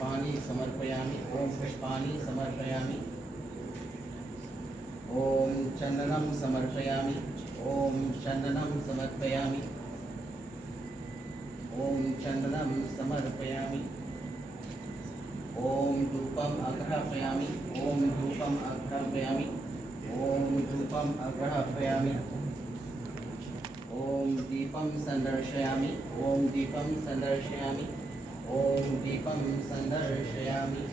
पुष्पाणि समर्पयामि। ओम पुष्पाणि समर्पयामि। ओम चंदनं समर्पयामि। ओम चंदनं समर्पयामि। ओम चंदनं समर्पयामि। ओम धूपम् अग्रापयामि। ओम धूपम् अग्रापयामि। ओम धूपम् अग्रापयामि। ओम दीपं संदर्शयामि। ओम दीपं संदर्शयामि। ओम दीपं संदर्शयामि।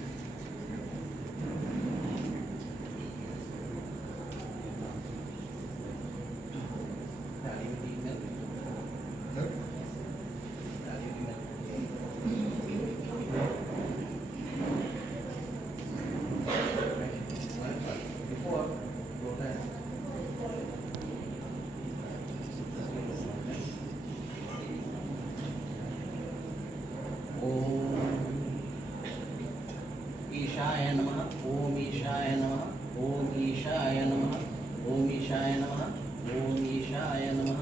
ईशाय नमः। ओम ईशाय नमः। ओम ईशाय नमः। ओम ईशाय नमः। ओम ईशाय नमः।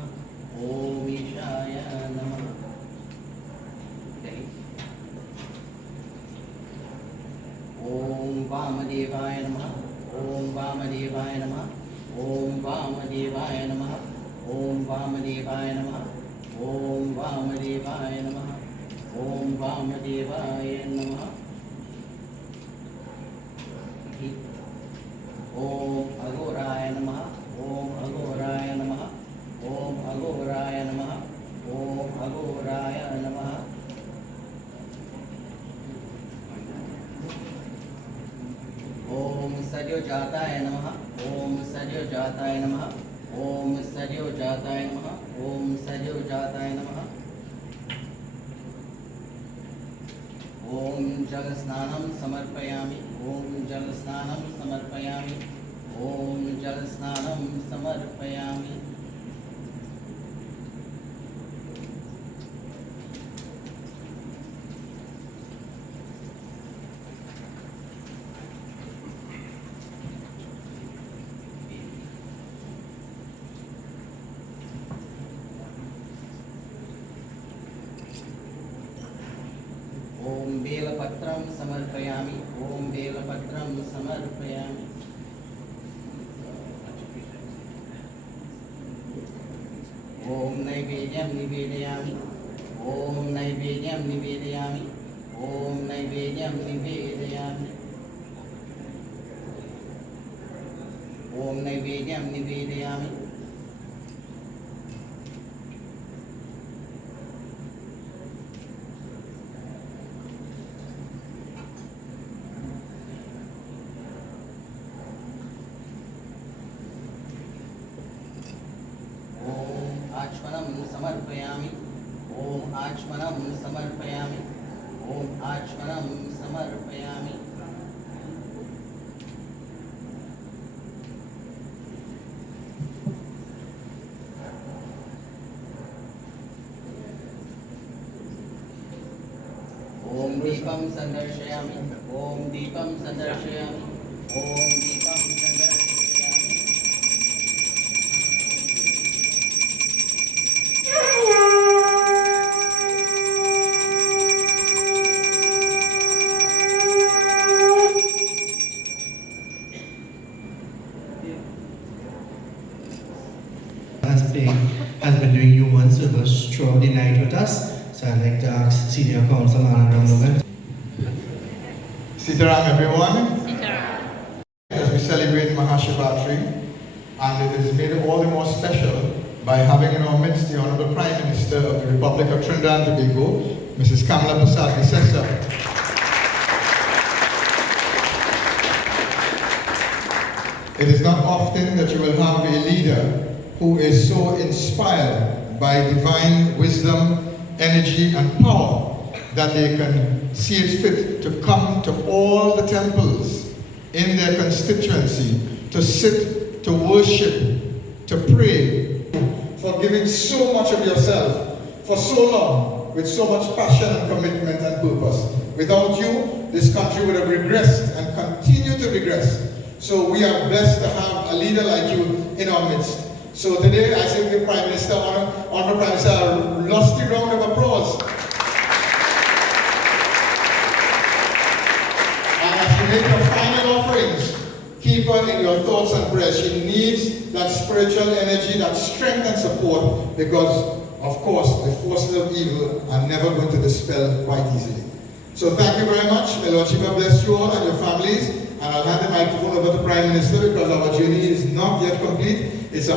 ओम ईशाय नमः। ओम वामदेवाय नमः। ओम वामदेवाय नमः। ओम वामदेवाय नमः। ओम वामदेवाय नमः। ओम वामदेवाय नमः। ओम वामदेवाय नमः। ओम अघोराय नमः। ओम अघोराय नमः। ओम अघोराय नमः। ओम अघोराय नमः। ओम सद्योजाताय नमः। ओम सद्योजाताय नमः। ओम सद्योजाताय नमः। ओम सद्योजाताय नमः। ओम जलस्नानं समर्पयामि। ओम जलस्नानं समर्पयामि। ओम जलस्नानं समर्पयामि। ओम बेलपत्रं समर्पयामि। ओम बेलपत्रं समर्पयामि। ओम नैवेद्यं निवेदयामि। ओम नैवेद्यं निवेदयामि। ओम नैवेद्यं निवेदयामि। ओम नैवेद्यं निवेदयामि। आचमनं समर्पयामि। ओम आचमनं समर्पयामि। ओम आचमनं समर्पयामि। ओम दीपं संदर्शयामि। ओम दीपं संदर्शयामि। ओम दीपं संदर्शयामि। Has been doing human service throughout the night with us. So I'd like to ask Senior Counsel Anand Logan. Sitaram everyone. As we celebrate Mahashivatri, and it is made all the more special by having in our midst the Honorable Prime Minister of the Republic of Trinidad and Tobago, Mrs. Kamala Persad-Bissessar. It is not often that you will have a leader who is so inspired by divine wisdom, energy and power that they can see it fit to come to all the temples in their constituency, to sit, to worship, to pray, for giving so much of yourself for so long, with so much passion and commitment and purpose. Without you, this country would have regressed and continue to regress. So we are blessed to have a leader like you in our midst. So today I say to the Prime Minister, Honourable Prime Minister, a lusty round of applause. her in your thoughts and prayers. She needs that spiritual energy, that strength and support, because, of course, the forces of evil are never going to dispel quite easily. So thank you very much. May Lord Shiva bless you all and your families. And I'll hand the microphone over to Prime Minister because our journey is not yet complete. It's a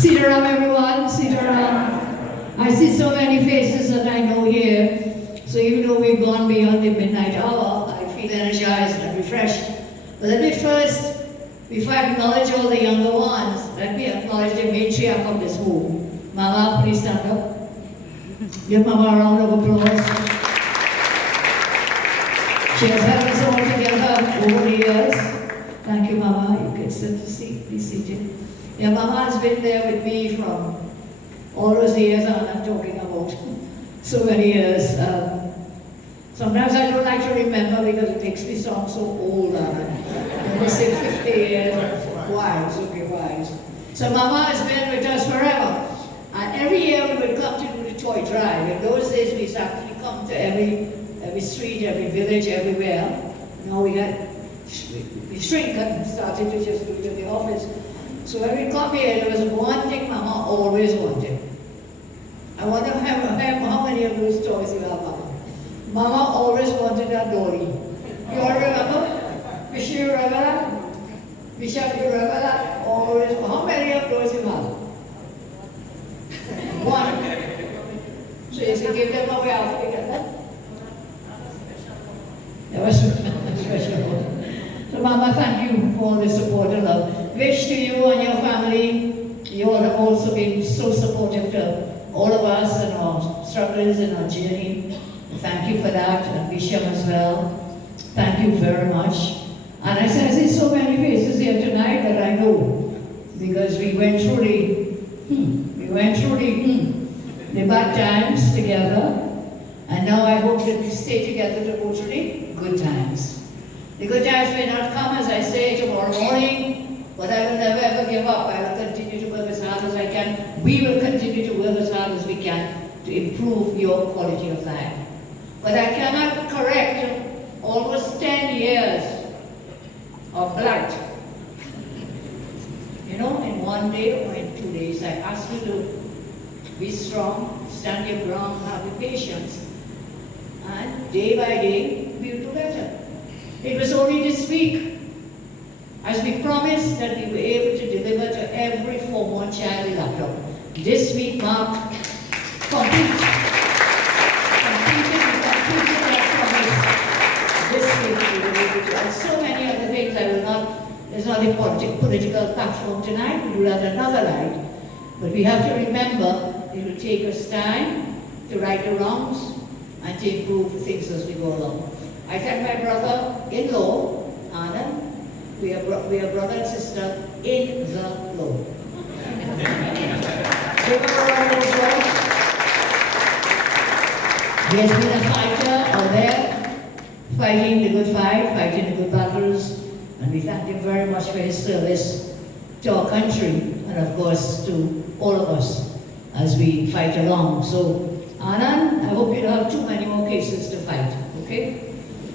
Sitaram, everyone. Sitaram. I see so many faces that I know here. So even though we've gone beyond the midnight hour, I feel energized and refreshed. But let me first, before I acknowledge all the younger ones, let me acknowledge the matriarch of this home. Mama, please stand up. Give Mama a round of applause. She has helped us all together over the years. Thank you, Mama. You can sit to seat, be seated. Yeah, Mama has been there with me from all those years I'm talking about. So many years. Sometimes I don't like to remember because it makes me sound so old. When they say 50 years, wise, okay, wise. So Mama has been with us forever. And every year we would come to do the toy drive. In those days we used to actually come to every street, every village, everywhere. Now we shrink and started to just do it in the office. So when we come here, there was one thing Mama always wanted. I wonder how many of those toys you have, Mama. Mama always wanted a dolly. You all remember? Michelle, you remember that? Michelle, you remember that? Always. How many of those you have? One. So you should give them away after you get them? That was special. So Mama, thank you for all the support and love. Wish to you and your family. You all have also been so supportive to all of us and our struggles and our journey. Thank you for that, and Bisham as well. Thank you very much. And I see so many faces here tonight that I know, because we went through the bad times together, and now I hope that we stay together to go through the good times. The good times may not come, as I say, tomorrow morning, but I will never ever give up. I will continue to work as hard as I can. We will continue to work as hard as we can to improve your quality of life. But I cannot correct almost 10 years of blight. You know, in one day or in 2 days, I ask you to be strong, stand your ground, have the patience, and day by day, we will do better. It was only this week, as we promised, that we were able to deliver to every 4-month child a laptop. This week marked completed that promise. This week we were able to, and so many other things. There's not a political platform tonight, we'll do that another night. But we have to remember, it will take us time to right the wrongs and to improve the things as we go along. I thank my brother-in-law, Anna. We are brother and sister in the Lord. He has been a fighter out there, fighting the good fight, fighting the good battles, and we thank him very much for his service to our country, and of course to all of us as we fight along. So, Anand, I hope you don't have too many more cases to fight, okay?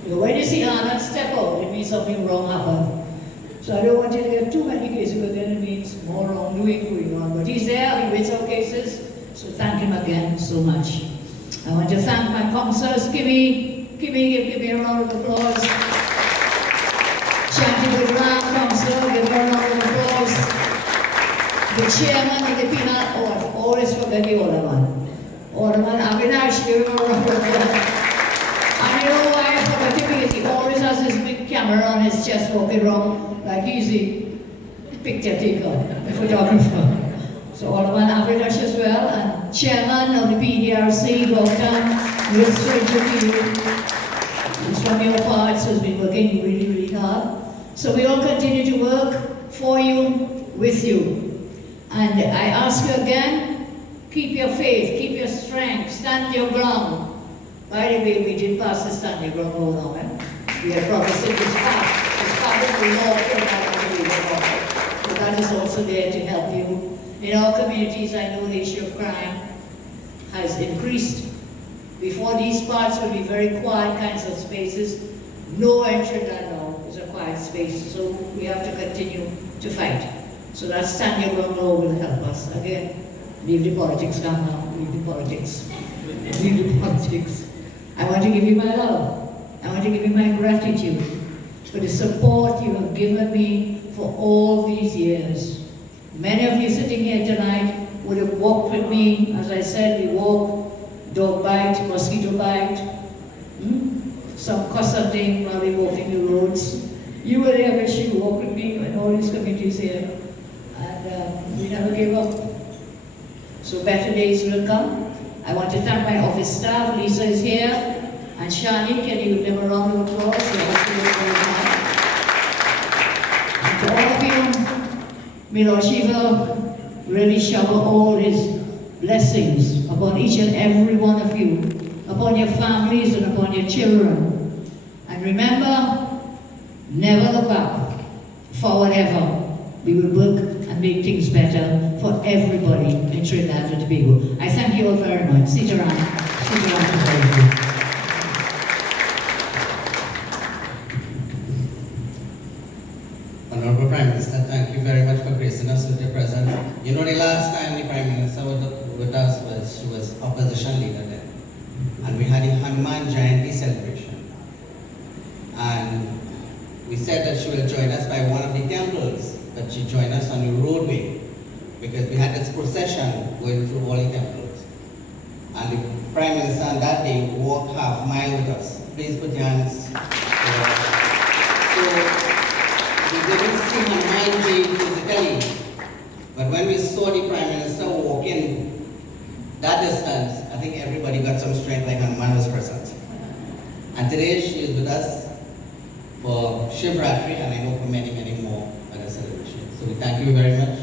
When you see Anand step out, it means something wrong happened. So I don't want you to get too many cases, because then it means more wrongdoing going on. But he's there, he wins our cases, so thank him again so much. I want to thank my counselors. Give me a round of applause. Shanti Gujran, counselor, give her a round of applause. The chairman of the peanut, I always forget the Alderman. Alderman Avinash, give him a round of applause. And you know why I forgot him? Because he always has his big camera on his chest walking around like he's the picture taker, the photographer. So Alderman Avinash as well, and chairman of the PDRC, Gautam, we're straight to you. He's from your parts, has been working really, really hard. So we all continue to work for you, with you. And I ask you again, keep your faith, keep your strength, stand your ground. By the way, we did pass the stand your ground law now, eh? We had promised it was passed. It's part of the law, so that is also there to help you. In our communities, I know the issue of crime has increased. Before, these parts would be very quiet kinds of spaces, Nowhere in Trinidad now is a quiet space, so we have to continue to fight. So that's Tanya Brownlow will help us. Again, leave the politics down now, leave the politics. Leave the politics. I want to give you my love. I want to give you my gratitude for the support you have given me for all these years. Many of you sitting here tonight would have walked with me. As I said, we walk, dog bite, mosquito bite, some cause something while we walking the roads. You were there when she walked with me and all these committees here. And we never gave up. So better days will come. I want to thank my office staff. Lisa is here. And Shani, can you give them a round of applause? And to all of you, may Lord Shiva really shower all his blessings upon each and every one of you, upon your families and upon your children. And remember, never look back. Forward ever. We will work and make things better for everybody in Trinidad and Tobago. I thank you all very much. Sit around. Sit around. Honorable Prime Minister, thank you very much for gracing us with your presence. You know, the last time the Prime Minister with us was, she was opposition leader then. And we had the Hanuman Jayanti celebration. And we said that she will join us by one of the temples, but she joined us on the roadway because we had this procession going through all the temples. And the Prime Minister on that day walked half mile with us. Please put your hands together. So, we didn't see Hanuman physically, but when we saw the Prime Minister walking that distance, I think everybody got some strength like Hanuman was present. And today she is with us for Shivratri, and I know for many, many more other celebrations. So we thank you very much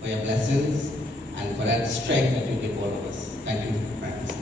for your blessings and for that strength that you give all of us. Thank you, Prime Minister.